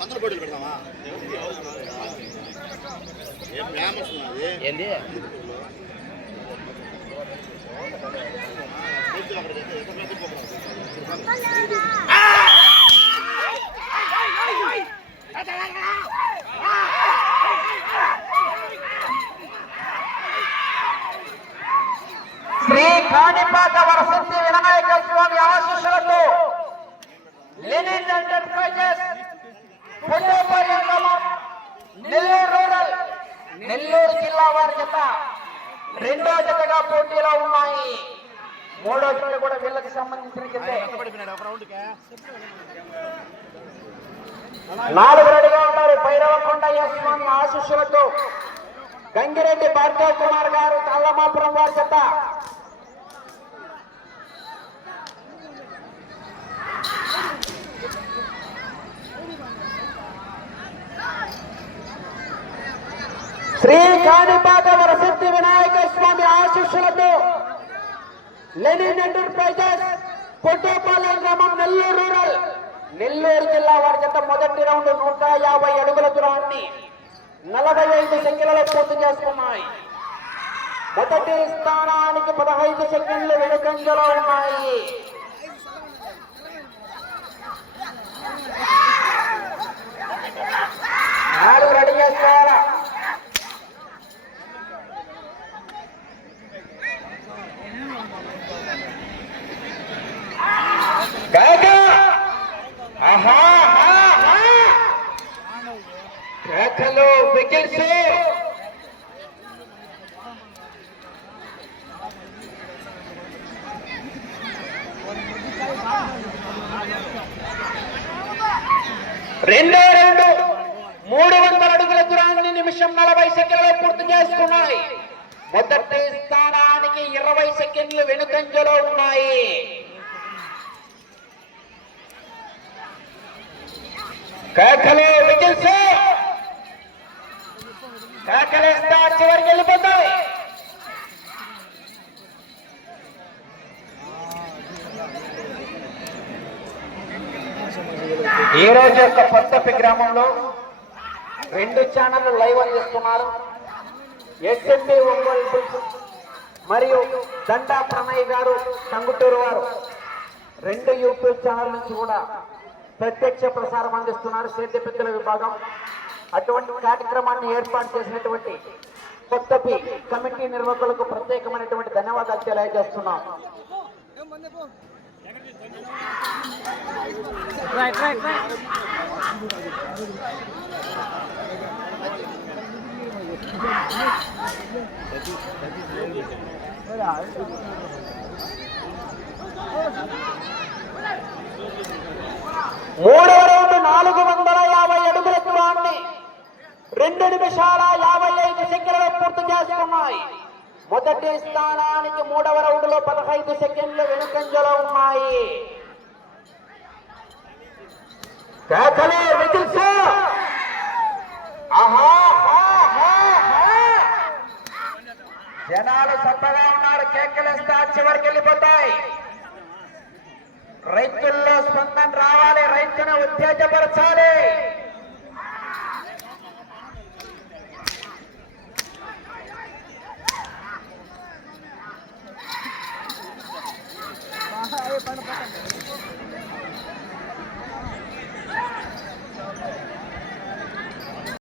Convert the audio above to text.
అందరూ పోటీలు పెడతామా ఏంది శ్రీ కాణిపాక వరసిద్ధి వినాయక స్వామి ఆశీస్సులతో Lenin enterprises Nellore rural Nellore జిల్లా వారి జత రెండో జతగా పోటీలో ఉన్నాయి. మూడో జత కూడా వీళ్ళకి సంబంధించిన జతే. 4 రెడీగా ఉన్నారు. భైరవకొండ స్వామి ఆశీస్సులతో గంగిరెడ్డి భార్గవ్ కుమార్ గారు తల్లమాపురం వారి జత. శ్రీ కాణిపాక వరసిద్ధి వినాయక స్వామి ఆశీస్సులతో లెనిన్ ఎంటర్ప్రైజెస్ కొట్టేపాలెం గ్రామం నెల్లూరు రూరల్ నెల్లూరు జిల్లా వారి జత మొదటి రౌండ్ 150 అడుగుల దూరాన్ని 45 సెకండ్లలో పూర్తి చేసుకున్నాయి. మొదటి స్థానానికి 15 సెకండ్లు వెనుకంజలో ఉన్నాయి. రెడీ చేస్తారా? కేకలు వికిల్స్ రెండో రౌండ్ 300 అడుగుల దూరాన్ని నిమిషం 40 సెకండ్లలో పూర్తి చేసుకున్నాయి. మొదటి స్థానానికి 20 సెకండ్లు వెనుకంజలో ఉన్నాయి. కేకలు వికిల్స్ కేకలేస్తా చివరికి వెళ్ళిపోతాయి. ఈ రోజు యొక్క కొత్తపి గ్రామంలో 2 ఛానళ్లు లైవ్ అందిస్తున్నారు. ఎస్ఎంబి ఒంగోలు మరియు దండా ప్రణయ్ గారు టంగుటూరు వారు 2 యూట్యూబ్ ఛానల్ నుంచి కూడా ప్రత్యక్ష ప్రసారం అందిస్తున్నారు. సేద్య పెద్దల విభాగం అటువంటి కార్యక్రమాన్ని ఏర్పాటు చేసినటువంటి కొత్తపి కమిటీ నిర్వాహకులకు ప్రత్యేకమైనటువంటి ధన్యవాదాలు తెలియజేస్తున్నాం. మూడవ రౌండ్ 450 అడుగుల దూరాన్ని 2 నిమిషాల 55 సెకండ్లలో పూర్తి చేసుకున్నాయి. మొదటి స్థానానికి 3వ రౌండ్ లో 15 సెకండ్లు వెనుకంజలో ఉన్నాయి. కేకలే విజిల్స్ జనాలు సప్పగా ఉన్నారు. కేకలేస్తే చివరికి వెళ్ళిపోతాయి. రైతుల్లో స్పందన రావాలి. రైతును ఉత్తేజపరచాలి.